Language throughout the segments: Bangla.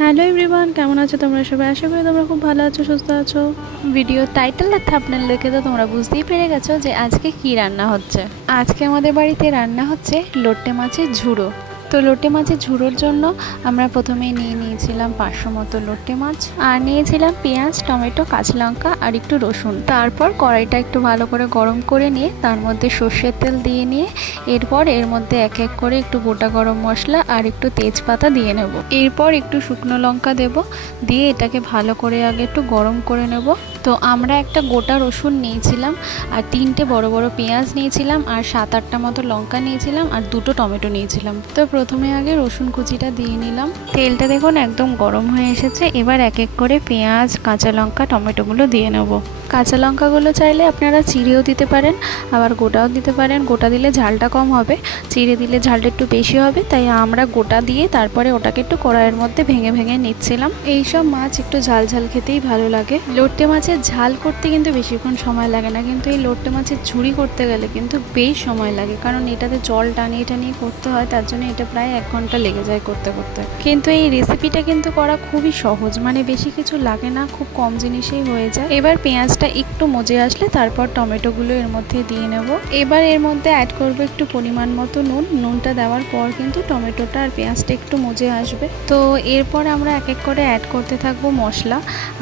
হ্যালো এভরিওয়ান, কেমন আছো তোমরা সবাই? আশা করি তোমরা খুব ভালো আছো, সুস্থ আছো। ভিডিও টাইটেল আর থাম্বনেল দেখে তো তোমরা বুঝতেই পেরে গেছো যে আজকে কি রান্না হচ্ছে। আজকে আমাদের বাড়িতে রান্না হচ্ছে লোটে মাছের ঝুড়ো। তো লোটে মাছের ঝুড়োর জন্য আমরা প্রথমে নিয়েছিলাম 500 মতো লোটে মাছ, আর নিয়েছিলাম পেঁয়াজ, টমেটো, কাঁচা লঙ্কা আর একটু রসুন। তারপর কড়াইটা একটু ভালো করে গরম করে নিয়ে তার মধ্যে সর্ষের তেল দিয়ে নিয়ে এরপর এর মধ্যে এক এক করে একটু গোটা গরম মশলা আর একটু তেজপাতা দিয়ে নেব। এরপর একটু শুকনো লঙ্কা দেব, দিয়ে এটাকে ভালো করে আগে একটু গরম করে নেব। তো আমরা একটা গোটা রসুন নিয়েছিলাম, আর 3টে বড় বড় পেঁয়াজ নিয়েছিলাম, আর 7-8টা মতো লঙ্কা নিয়েছিলাম, আর 2টো টমেটো নিয়েছিলাম। তো প্রথমে আগে রসুন কুচিটা দিয়ে নিলাম। তেলটা দেখুন একদম গরম হয়ে এসেছে। এবার এক এক করে পেঁয়াজ, কাঁচা লঙ্কা, টমেটোগুলো দিয়ে নেব। কাঁচা লঙ্কাগুলো চাইলে আপনারা চিড়েও দিতে পারেন, আবার গোটাও দিতে পারেন। গোটা দিলে ঝালটা কম হবে, চিড়ে দিলে ঝালটা একটু বেশি হবে, তাই আমরা গোটা দিয়ে তারপরে ওটাকে একটু কড়াইয়ের মধ্যে ভেঙে ভেঙে নিচ্ছিলাম। এইসব মাছ একটু ঝাল ঝাল খেতেই ভালো লাগে। লোটে মাছের ঝাল করতে কিন্তু বেশিক্ষণ সময় লাগে না, কিন্তু এই লোটে মাছের ঝুড়ি করতে গেলে কিন্তু বেশ সময় লাগে, কারণ এটাতে জল টানিয়ে টানিয়ে করতে হয়, তার জন্য এটা প্রায় 1 ঘন্টা লেগে যায় করতে করতে। কিন্তু এই রেসিপিটা কিন্তু করা খুবই সহজ, মানে বেশি কিছু লাগে না, খুব কম জিনিসেই হয়ে যায়। এবার পেঁয়াজটা একটু মজে আসলে তারপর টমেটোগুলো এর মধ্যে দিয়ে নেব। এবার এর মধ্যে অ্যাড করব একটু পরিমাণ মতো নুন। নুনটা দেওয়ার পর কিন্তু টমেটোটা আর পেঁয়াজটা একটু মজে আসবে। তো এরপর আমরা এক এক করে অ্যাড করতে থাকবো মশলা।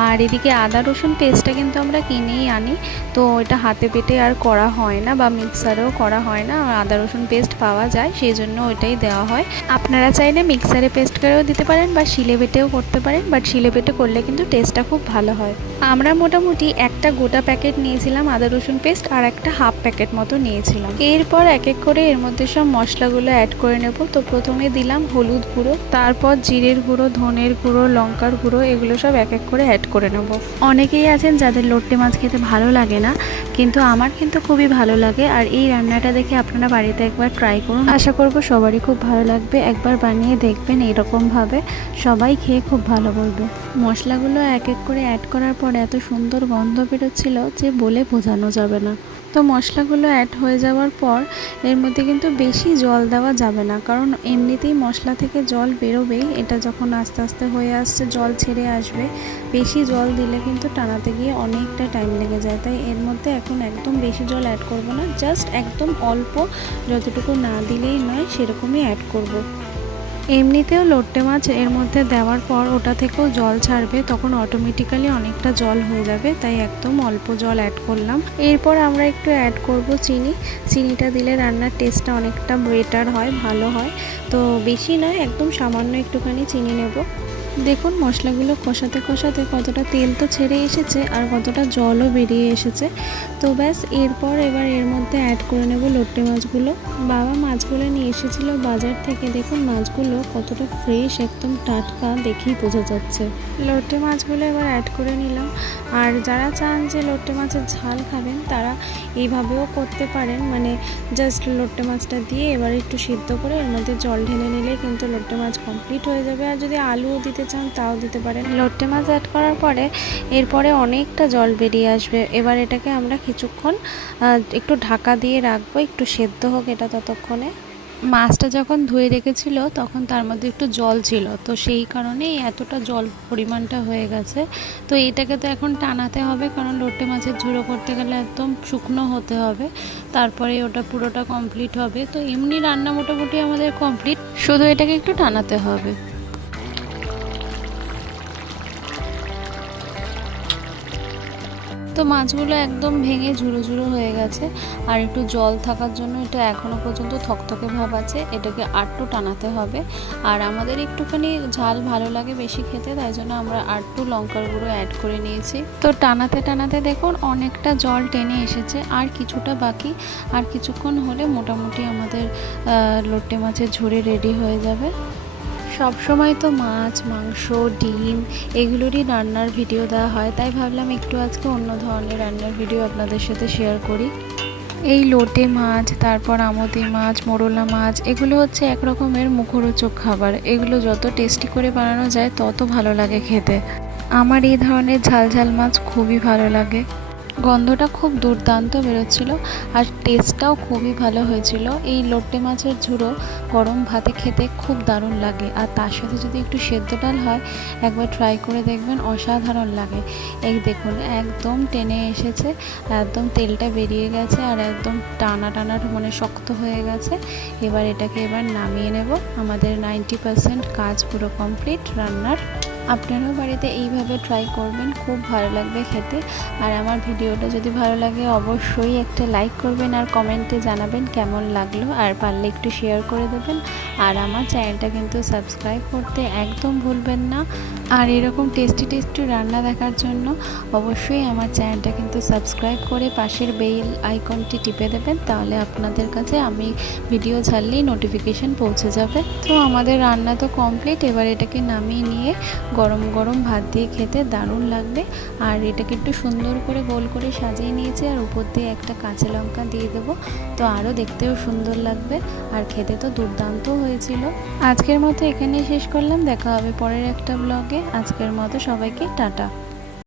আর এদিকে আদা রসুন পেস্টটা কিন্তু আমরা কিনেই আনি, তো এটা হাতে বেটে আর করা হয় না, বা মিক্সারেও করা হয় না। আদা রসুন পেস্ট পাওয়া যায়, সেই জন্য ওইটাই দেওয়া হয়। আপনারা চাইলে মিক্সারে পেস্ট করেও দিতে পারেন, বা শিলে বেটেও করতে পারেন, বাট শিলে বেটে করলে কিন্তু টেস্টটা খুব ভালো হয়। আমরা মোটামুটি একটা গোটা প্যাকেট নিয়েছিলাম আদা রসুন পেস্ট, আর একটা হাফ প্যাকেট মতো নিয়েছিলাম। এরপর এক এক করে এর মধ্যে সব মশলাগুলো অ্যাড করে নেব। তো প্রথমে দিলাম হলুদ গুঁড়ো, তারপর জিরের গুঁড়ো, ধনের গুঁড়ো, লঙ্কার গুঁড়ো, এগুলো সব এক এক করে অ্যাড করে নেব। অনেকেই আছেন যাদের লোটে মাছ খেতে ভালো লাগে না, কিন্তু আমার কিন্তু খুবই ভালো লাগে। আর এই রান্নাটা দেখে আপনারা বাড়িতে একবার ট্রাই করুন, আশা করব সবারই খুব ভালো লাগবে। একবার বানিয়ে দেখবেন, এইরকমভাবে সবাই খেয়ে খুব ভালো বলবে। মশলাগুলো এক এক করে অ্যাড করার পর এত সুন্দর গন্ধ বেরোচ্ছিল যে বলে বোঝানো যাবে না। তো মশলাগুলো অ্যাড হয়ে যাওয়ার পর এর মধ্যে কিন্তু বেশি জল দেওয়া যাবে না, কারণ এমনিতেই মশলা থেকে জল বেরোবেই। এটা যখন আস্তে আস্তে হয়ে আসছে, জল ছেড়ে আসবে, বেশি জল দিলে কিন্তু টানাতে গিয়ে অনেকটা টাইম লেগে যায়। তাই এর মধ্যে এখন একদম বেশি জল অ্যাড করব না, জাস্ট একদম অল্প, যতটুকু না দিলেই নয় সেরকমই অ্যাড করব। এমনিতেও লোটে মাছ এর মধ্যে দেওয়ার পর ওটা থেকেও জল ছাড়বে, তখন অটোমেটিক্যালি অনেকটা জল হয়ে যাবে, তাই একদম অল্প জল অ্যাড করলাম। এরপর আমরা একটু অ্যাড করব চিনি। চিনিটা দিলে রান্নার টেস্টটা অনেকটা বেটার হয়, ভালো হয়। তো বেশি নয়, একদম সামান্য একটুখানি চিনি নেব। দেখুন মশলাগুলো কষাতে কষাতে কতটা তেল তো ছেড়ে এসেছে, আর কতটা জলও বেরিয়ে এসেছে। তো ব্যাস, এরপর এবার এর মধ্যে অ্যাড করে নেব লোটে মাছগুলো। বাবা মাছগুলো নিয়ে এসেছিলো বাজার থেকে। দেখুন মাছগুলো কতটা ফ্রেশ, একদম টাটকা, দেখেই বোঝা যাচ্ছে। লোটে মাছগুলো এবার অ্যাড করে নিলাম। আর যারা চান যে লোটে মাছের ঝাল খাবেন, তারা এইভাবেও করতে পারেন, মানে জাস্ট লোটে মাছটা দিয়ে এবার একটু সিদ্ধ করে এর মধ্যে জল ঢেলে নিলে কিন্তু লোটে মাছ কমপ্লিট হয়ে যাবে। আর যদি আলুও দিতে চান তাও দিতে পারেন। লোটে মাছ অ্যাড করার পরে এরপরে অনেকটা জল বেরিয়ে আসবে। এবার এটাকে আমরা কিছুক্ষণ একটু ঢাকা দিয়ে রাখবো, একটু সেদ্ধ হোক এটা ততক্ষণে। মাছটা যখন ধুয়ে রেখেছিল তখন তার মধ্যে একটু জল ছিল, তো সেই কারণেই এতটা জল পরিমাণটা হয়ে গেছে। তো এইটাকে তো এখন টানাতে হবে, কারণ লোটে মাছের ঝুড়ো করতে গেলে একদম শুকনো হতে হবে, তারপরে ওটা পুরোটা কমপ্লিট হবে। তো এমনি রান্না মোটামুটি আমাদের কমপ্লিট, শুধু এটাকে একটু টানাতে হবে। তো মাছগুলো একদম ভেঙে ঝুড়ো ঝুড়ো হয়ে গেছে, আর একটু জল থাকার জন্য এটা এখনও পর্যন্ত থকথকে ভাব আছে। এটাকে আরটু টানাতে হবে। আর আমাদের একটুখানি ঝাল ভালো লাগে বেশি খেতে, তাই জন্য আমরা আরটু লঙ্কার গুঁড়ো অ্যাড করে নিয়েছি। তো টানাতে টানাতে দেখুন অনেকটা জল টেনে এসেছে, আর কিছুটা বাকি। আর কিছুক্ষণ হলে মোটামুটি আমাদের লোটে মাছের ঝুড়ি রেডি হয়ে যাবে। সব সময় তো মাছ, মাংস, ডিম এগুলোরই রান্নার ভিডিও দেওয়া হয়, তাই ভাবলাম একটু আজকে অন্য ধরনের রান্নার ভিডিও আপনাদের সাথে শেয়ার করি। এই লোটে মাছ, তারপর আমোদি মাছ, মোরলা মাছ, এগুলো হচ্ছে এক রকমের মুখরোচক খাবার। এগুলো যত টেস্টি করে বানানো যায় তত ভালো লাগে খেতে। আমার এই ধরনের ঝাল ঝাল মাছ খুবই ভালো লাগে। গন্ধটা খুব দুর্দান্ত বেরোচ্ছিল আর টেস্টটাও খুবই ভালো হয়েছিল। এই লোটে মাছের ঝুড়ো গরম ভাতে খেতে খুব দারুণ লাগে, আর তার সাথে যদি একটু সেদ্ধ ডাল হয় একবার ট্রাই করে দেখবেন, অসাধারণ লাগে। এই দেখুন একদম টেনে এসেছে, একদম তেলটা বেরিয়ে গেছে আর একদম টানা টানা মানে শক্ত হয়ে গেছে। এবার এটাকে নামিয়ে নেব। আমাদের 90% কাজ পুরো কমপ্লিট রান্নার। আপনারাও বাড়িতে এইভাবে ট্রাই করবেন, খুব ভালো লাগবে খেতে। আর আমার ভিডিওটা যদি ভালো লাগে অবশ্যই একটা লাইক করবেন আর কমেন্টে জানাবেন কেমন লাগলো, আর পারলে একটু শেয়ার করে দেবেন। আর আমার চ্যানেলটা কিন্তু সাবস্ক্রাইব করতে একদম ভুলবেন না। আর এরকম টেস্টি টেস্টি রান্না দেখার জন্য অবশ্যই আমার চ্যানেলটা কিন্তু সাবস্ক্রাইব করে পাশের বেল আইকনটি টিপে দেবেন, তাহলে আপনাদের কাছে আমি ভিডিও ছাড়লেই নোটিফিকেশান পৌঁছে যাবে। তো আমাদের রান্না তো কমপ্লিট, এবার এটাকে নামিয়ে নিয়ে গরম গরম ভাত দিয়ে খেতে দারুণ লাগবে। আর এটাকে একটু সুন্দর করে গোল করে সাজিয়ে নিয়েছি, আর উপর দিয়ে একটা কাঁচা লঙ্কা দিয়ে দেবো, তো আরও দেখতেও সুন্দর লাগবে আর খেতে তো দুর্দান্ত হয়েছিল। আজকের মতো এখানেই শেষ করলাম, দেখা হবে পরের একটা ব্লগে। আজকের মতো সবাইকে টাটা।